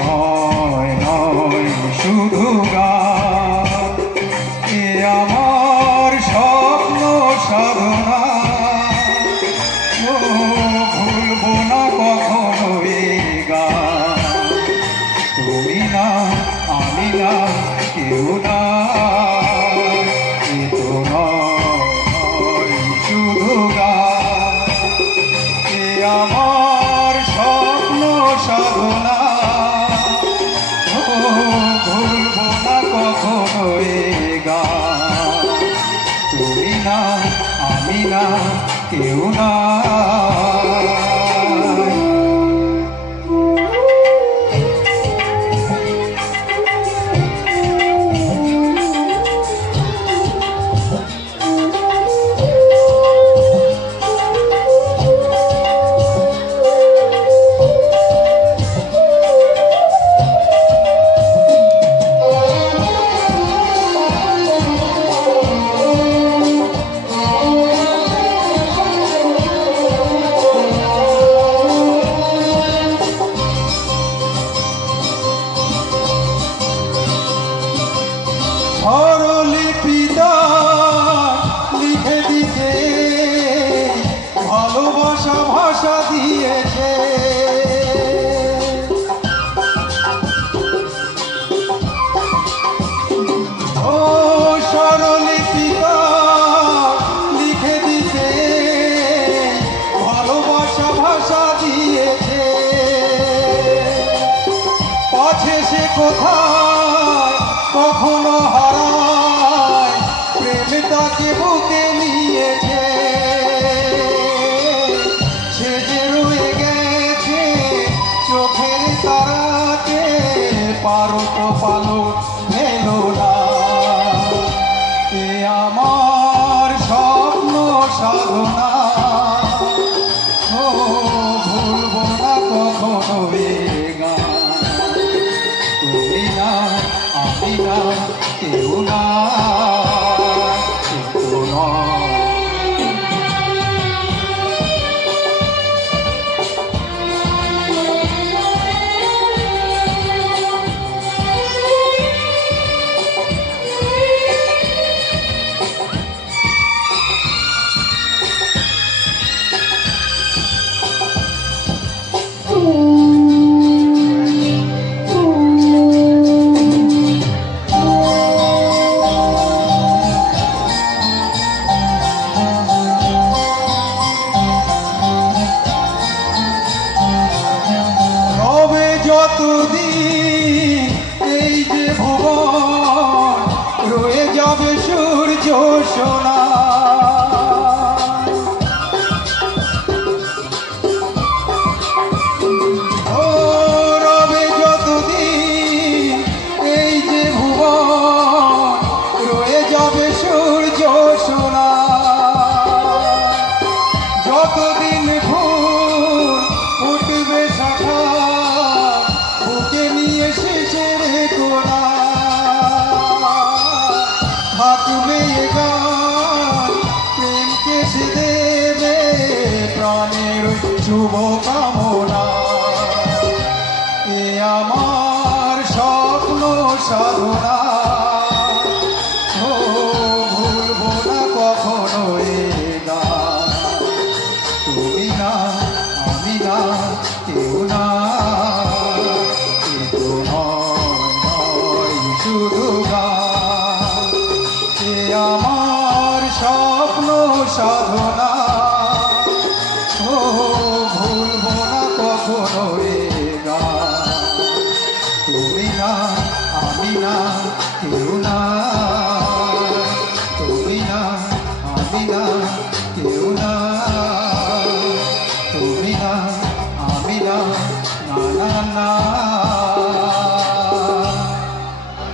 নয় নয় শুধু গান, এ আমার স্বপ্ন সাধনা। ও ভুলবো না কখনো এ গান, তুমি না আমি না কেউ না। এ তো নয় শুধু গান, এ আমার স্বপ্ন সাধনা। ও ভুলবো না কখনো এ গান, তুমি না আমি না কেউ না। স্বরলিপিটা লিখে দিতে ভালোবাসা ভাষা দিয়েছে। ও স্বরলিপিটা লিখে দিতে ভালোবাসা ভাষা দিয়েছে। পাছে সে কোথায় কখনো হারায়, প্রেম তাকে বুকে নিয়েছে। সে যে রয়ে গেছে চোখের তারাতে, পারো তো পালো মেলো না। এ আমার স্বপ্ন সাধনা। ও ভুলবো না কখনো এ গান, তুমি না আমি না কেউ না। কিন্তু নয় যতদিন এই যে ভুবন, রয়ে যাবে সূর্য সোনা। ও রবে যতদিন এই যে ভুবন, রয়ে যাবে সূর্য সোনা। যতদিন ফুল উঠবে শাখা, বুকে নিয়ে শেষের কোনা। থাকবে এ গান, প্রেমকে সে দেবে প্রাণের শুভ কামনা। এ আমার স্বপ্ন সাধনা। ও ভুলবো না কখনো এ গান, তুমি না আমি না কেউ না। শুধু গান, এ আমার স্বপ্ন সাধনা। ও ভুলবো না কখনো এ গান, তুমি না আমি না কেউ না।